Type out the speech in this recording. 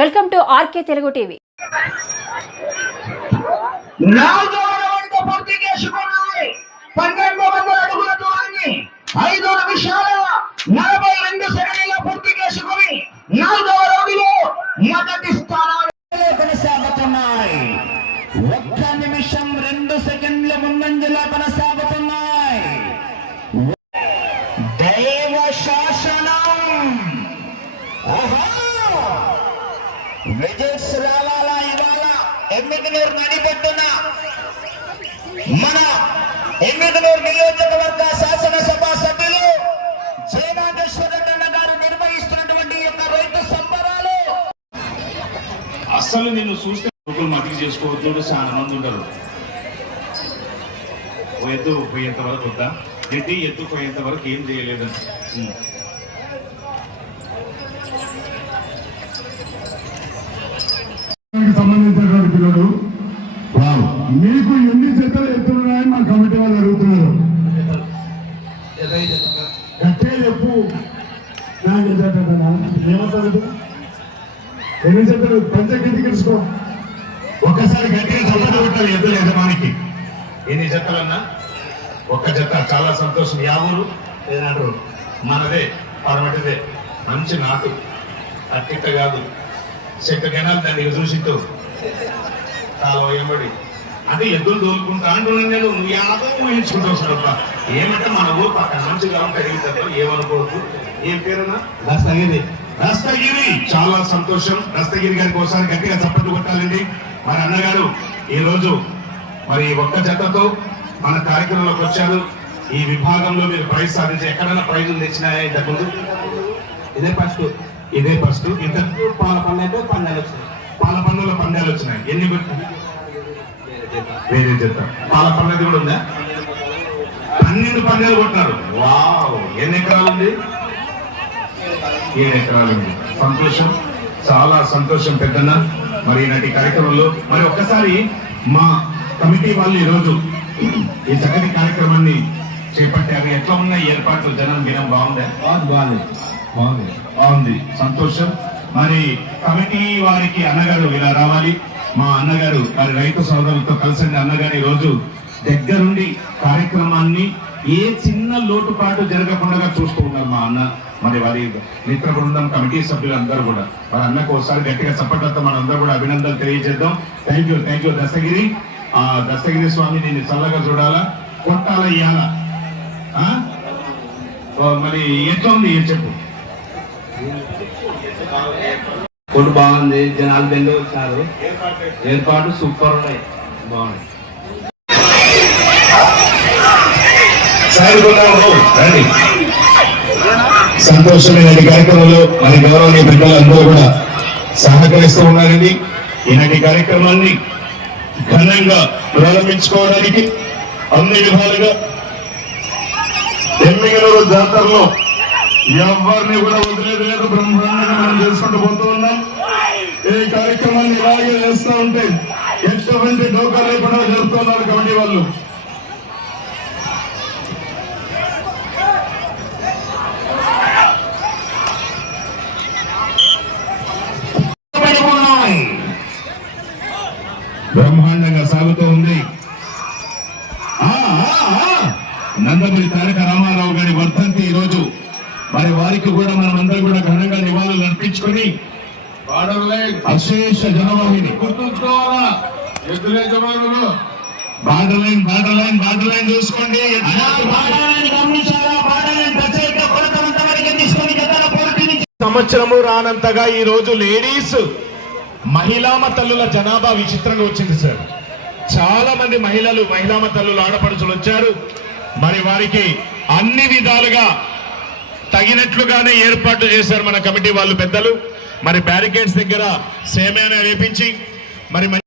Welcome to RK Telugu TV. ఒక్క నిమిషం 2 సెకండ్ల ముందంజలో కొనసాగుతున్నాయి. దైవ శాసనం విజయ్ రావాలా ఇవాళ ఎమ్మిగనూరు నడిపొట్టున మన ఎమ్మిగనూరు నియోజకవర్గ శాసనసభ సభ్యులు జయనాగేశ్వరరెడ్డి గారు నిర్వహిస్తున్నటువంటి యొక్క రైతు సంబరాలు. అసలు నిన్ను చూస్తే మతికి చేసుకోవద్దు, చాలా మంది ఉంటారు. ఎద్దు పోయేంత వరకు వద్దా, గడ్డి ఎద్దు పోయేంత వరకు ఏం చేయలేదని. సంబంధించినటువంటి పిల్లలు మీకు ఎన్ని జతలు ఎత్తున్నాయని మా కమిటీ వాళ్ళు అడుగుతున్నారు. గట్టే చెప్పు, ఏమవుతుంది? ఎన్ని జతలు పంచగతి తెలుసుకో. ఒక్కసారి గట్టిగా చప్పట్లు కొట్టాలి ఎద్దుల యజమానికి. ఎన్ని జతలన్నా ఒక్క జత, చాలా సంతోషం. యా ఊరు ఏదంటారు? మనదే, పరమటిదే. మంచి నాటు, అట్టిట్ట కాదు. చెట్టు జనాలు దాన్ని చూసిట్టు కాలువ ఎంబడి అంటే ఎద్దులు తోలుకుంటా అంటున్నాను నేను. నువ్వు యాభై ఊహించుకుంటావు సార్. ఏమంటే మన ఊరు పక్కన మంచిగా కలిగితే ఏమనుకోవద్దు. ఏం పేరునా? దస్తగిరి. దస్తగిరి, చాలా సంతోషం. దస్తగిరి గారి కోసం గట్టిగా చప్పట్లు కొట్టాలండి. మరి అన్నగారు ఈ రోజు మరి ఒక్క జతతో మన కార్యక్రమంలోకి వచ్చారు. ఈ విభాగంలో మీరు ప్రైజ్ సాధించి ఎక్కడైనా ప్రైజులు తెచ్చినాయా ఇంతకుముందు? ఇదే ఫస్ట్. ఇంత పాల పండుగ పందాలు వచ్చినాయి. ఎన్ని వేరే జత పాల పండుగ కూడా ఉందా? 12 పందాలు కొట్టినారు. వావ్! ఎన్ని ఎకరాలు ఉంది? 7 ఎకరాలు ఉంది. సంతోషం, చాలా సంతోషం పెద్దన్న. మరి ఈనాటి కార్యక్రమంలో మరి ఒక్కసారి మా కమిటీ వాళ్ళు ఈరోజు ఈ చక్కటి కార్యక్రమాన్ని చేపట్టారు. ఎట్లా ఉన్నాయి ఏర్పాట్లు? జనం గినం బాగుందా? బాగుంది. సంతోషం. మరి కమిటీ వారికి అన్నగారు ఇలా రావాలి. మా అన్నగారు మరి రైతు సోదరులతో కలిసి అన్నగారు ఈ రోజు దగ్గరుండి కార్యక్రమాన్ని ఏ చిన్న లోటుపాటు జరగకుండా చూస్తూ ఉన్నారు మా అన్న. మరి వారి మిత్ర బృందం, కమిటీ సభ్యులు అందరూ కూడా మరి అన్నకు ఒకసారి గట్టిగా చప్పట్లతో మనందరూ కూడా అభినందనలు తెలియజేద్దాం. Thank you Dastagiri. ఆ దస్తగిరి స్వామి నేను చల్లగా చూడాలా, కొట్టాలా, ఇయ్యాలా. మరి ఎట్లా ఉంది చెప్పు? ఫుడ్ బాగుంది, జనాలు బెల్లి వచ్చారు, ఏర్పాటు సూపర్ ఉన్నాయి, బాగున్నాయి. సంతోషమైన కార్యక్రమంలో మరి గౌరవనీయ పెద్దలందరూ కూడా సహకరిస్తూ ఉన్నారండి. ఈనాటి కార్యక్రమాన్ని ఘనంగా ప్రారంభించుకోవడానికి అన్ని విధాలుగా ఎమ్మిగనూరు జాతరలో ఎవరిని కూడా వదిలేదు లేదు. బ్రహ్మాండంగా మనం చేసుకుంటూ పోతూ ఉన్నాం. ఈ కార్యక్రమాన్ని ఇలాగే చేస్తూ ఉంటే ఎటువంటి డోకా లేకుండా జరుపుతున్నారు కమిటీ వాళ్ళు. బ్రహ్మాండంగా సాగుతూ ఉంది. నందమూరి తారక రామారావు గారి వర్ధంతి ఈ రోజు. మరి వారికి కూడా మనమందరం కూడా ఘనంగా నివాళులు అర్పించుకొని అశేష జనవాహిని గుర్తుంచుకోవాలా. బార్డర్ లైన్ చూసుకోండి. సంవత్సరము రానంతగా ఈ రోజు లేడీస్ మహిళామ తల్లుల జనాభా విచిత్రంగా వచ్చింది సార్. చాలా మంది మహిళామ తల్లులు, ఆడపడుచులు వచ్చారు. మరి వారికి అన్ని విధాలుగా తగినట్లుగానే ఏర్పాటు చేశారు మన కమిటీ వాళ్ళు పెద్దలు. మరి బ్యారికేడ్స్ దగ్గర సేమ్యానా వేపించి మరి